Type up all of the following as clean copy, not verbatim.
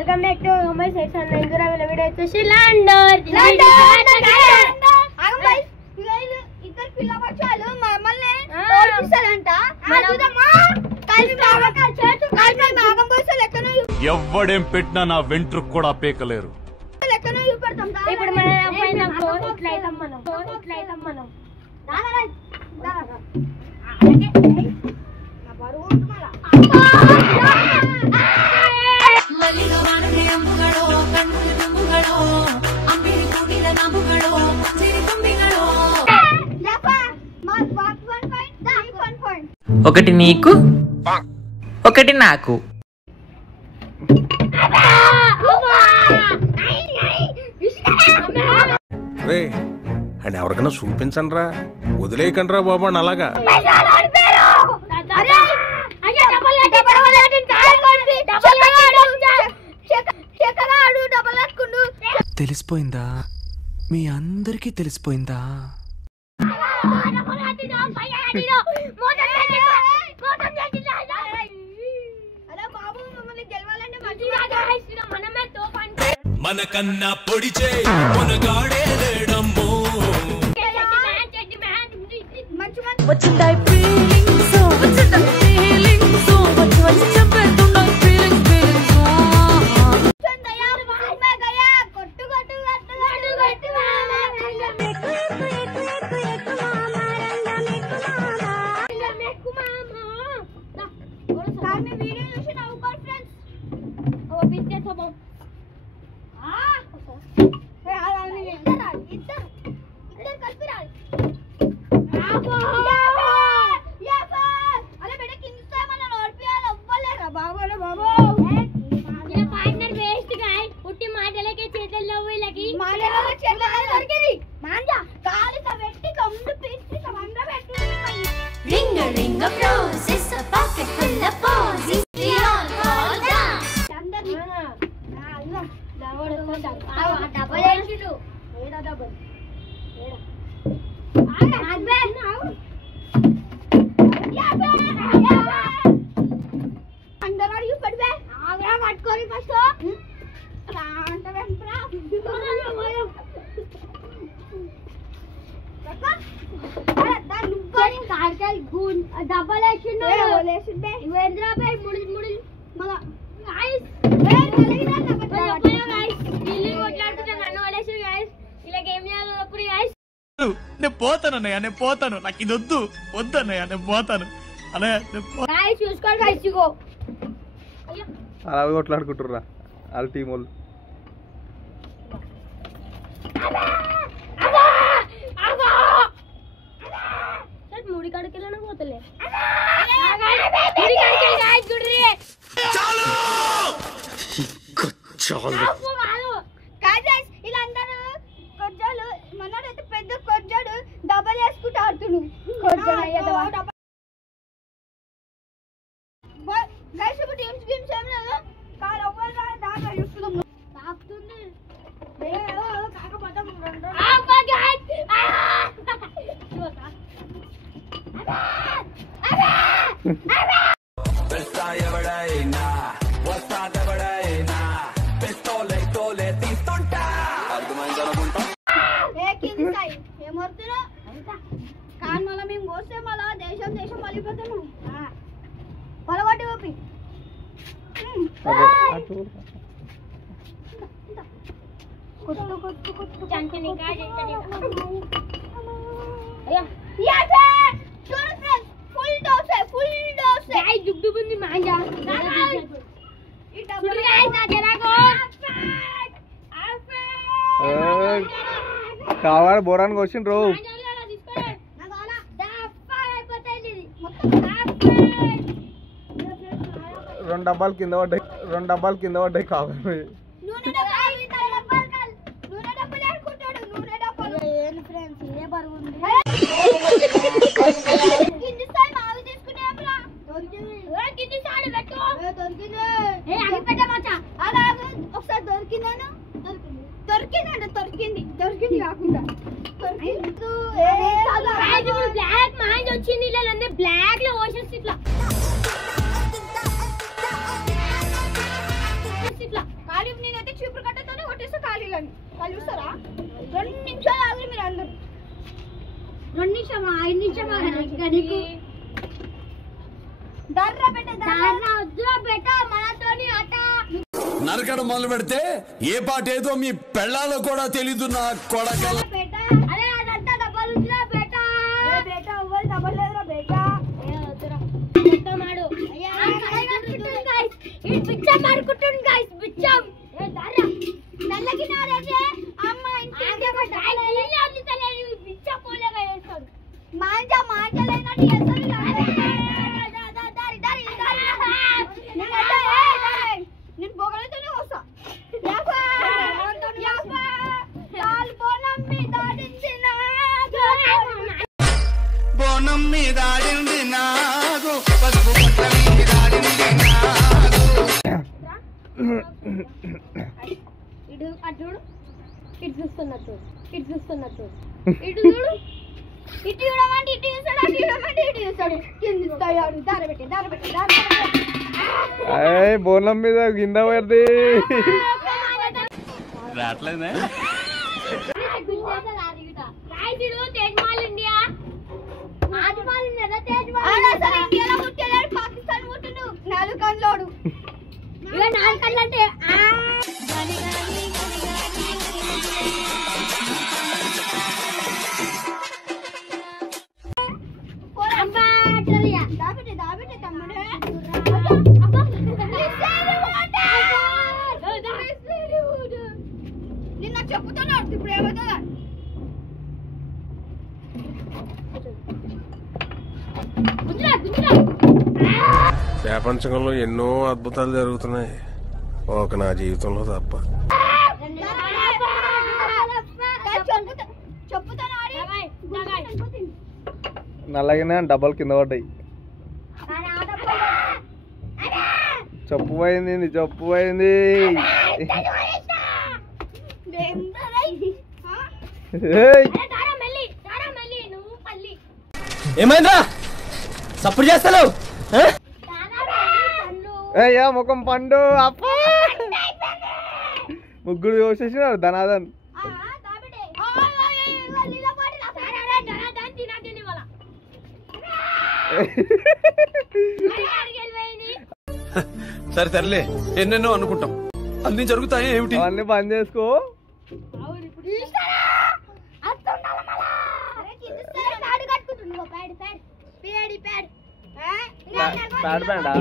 Welcome back to my session ఇందులో video వచ్చేసి London ఇద్దరు పిల్ల పక్షాలు మమ్మల్ని ఓడిస్తారంట ఎవ్వడేం పెట్టినా నా వెంట్రుకు కూడా పీకలేరు. ఇప్పుడు మనం ఒకటి నీకు ఒకటి నాకు. అండ్ ఎవరికైనా చూపించండి రా, వదిలేయకండి రా బాబు అని అలాగా. తెలిసిపోయిందా? మీ అందరికీ తెలిసిపోయిందా? మనకన్నా పొడిచే మనగాడే లేడమ్మో. నేను పోతానన్నయ్య, నేను పోతాను. నాకు ఇది వద్దు వద్దన్నయ్య, నేను పోతాను అన్నయ్య. అలా కొట్లాడుకుంటుర్రా వాళ్ళ టీం వాళ్ళు. ముడి కడికి పోతలే వీళ్ళందరూ కొజ్జాలు మనోడైతే పెద్ద కొజ్జాడు డబ్బలు వేసుకుంటూ ఆడుతుడు. టీమ్స్ ఏం లేదు, కాలు అవ్వాలి దాకా చూస్తున్నాం తాపుతుంది. ఏమవుతున్నావు కానీ మళ్ళీ మేము పోస్తే మళ్ళా దేశం దేశం పలిపోతాము పొలగొట్టి ఊపి కావాలి బోరానికి వచ్చిండ్రు. రెండు డబ్బాలు కింద పడ్డాయి కావాలి. దొరికింది కాకుండా బ్లాక్ మైండ్ వచ్చింది. బ్లాక్ లో ఓషన్స్ ఇట్లా నిమిషమా 5 నిమిషమా ఇంకా నీకు దర్రా బెట దర్రా వద్దురా బెట మనతోని ఆట నరకడం మొదలు పెడితే ఏ పాట ఏదో మీ పెళ్ళాలో కూడా తెలీదు నా కొడకల బెట అరే అదంతా డబ్బులు ఉందిరా బెట బెట ఓవర్ డబ్బులు లేదురా బెట ఏ వద్దురా మొత్తం మాడు అయ్యా కట్టుకుంటుంది గైస్ ఈ పిచ్చా మారుకుంటుంది గైస్ పిచ్చా ఏ దర్రా నల్లకి నారేజే అమ్మ ఇంటి బెట ఇల్లు అల్లితలేని పిచ్చా పోలేగా చేస్తాడు మాంజలేనట్టు చేస్తాడు నేను బొగలతోనే వస్తా బోనం మీద ఆడింది నాగు పసుపు పుట్ల మీద ఆడింది నాగు ఇటు అటు చూడు ఇటు చూస్తున్నట్టు ఇటు చూస్తున్నట్టు ఇటు చూడు ఇటు చూడమంటే ఇటు చూస్తాడు అటు చూడమంటే ఇటు చూస్తాడు కింది తాయాడు దారబెట్టి బోనం మీద కింద పడితే రావట్లేదే పాకిస్తాన్ పుట్టిండు 4 కళ్ళోడు 4 కళ్ళు అంటే దాబెట్టే తమ్ముడే నిన్న చెప్పుతున్నాడు ఇప్పుడు ఏమవుతుందా ప్రపంచంలో ఎన్నో అద్భుతాలు జరుగుతున్నాయి ఒక నా జీవితంలో తప్ప నల్లగానే డబ్బలు కింద పడ్డాయి చెప్పు పోయింది చెప్పు పోయింది ఏమైందా సప్పుడు చేస్తాను అయ్యా ముఖం పండు అప్ప ముగ్గురు చూసేసినారు ధనాదన్ సరే సర్లే ఎన్నెన్నో అనుకుంటాం అన్ని జరుగుతాయి ఏమిటి అవన్నీ బంద్ చేసుకో ప్యాడ్ ప్యాండా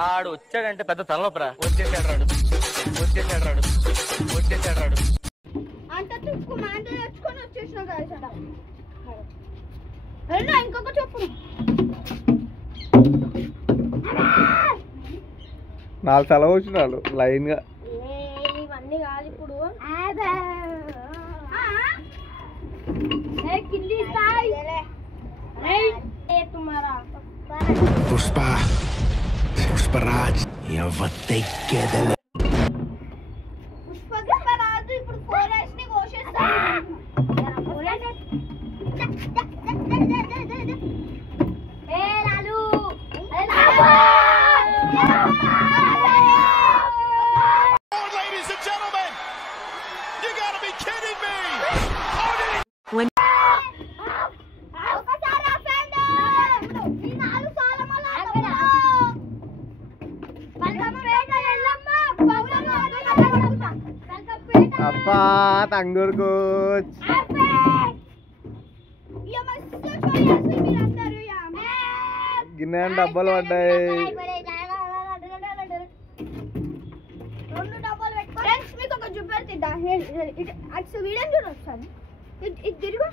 ఆడు వచ్చాడంటే పెద్ద తలనొప్పరా వచ్చేసాడు రాడు అంత తుక్కు మాంత తెచ్చుకొని వచ్చేసిన కదా ఇంకొక చెప్పు 4 తల వచ్చినాడు లైన్ గా ఇవన్నీ కాదు ఇప్పుడు కింది పుష్పరాజ్ పుష్పరాజు ఇప్పుడు 4 ని కోసేస్తాడు అప్పా తంగూరు కోచ్ గిన్నె డబ్బాలు పడ్డాయి మీకు ఒక చూపెడుతుందా వీడియో చూడొస్తాను ఇది తిరుగు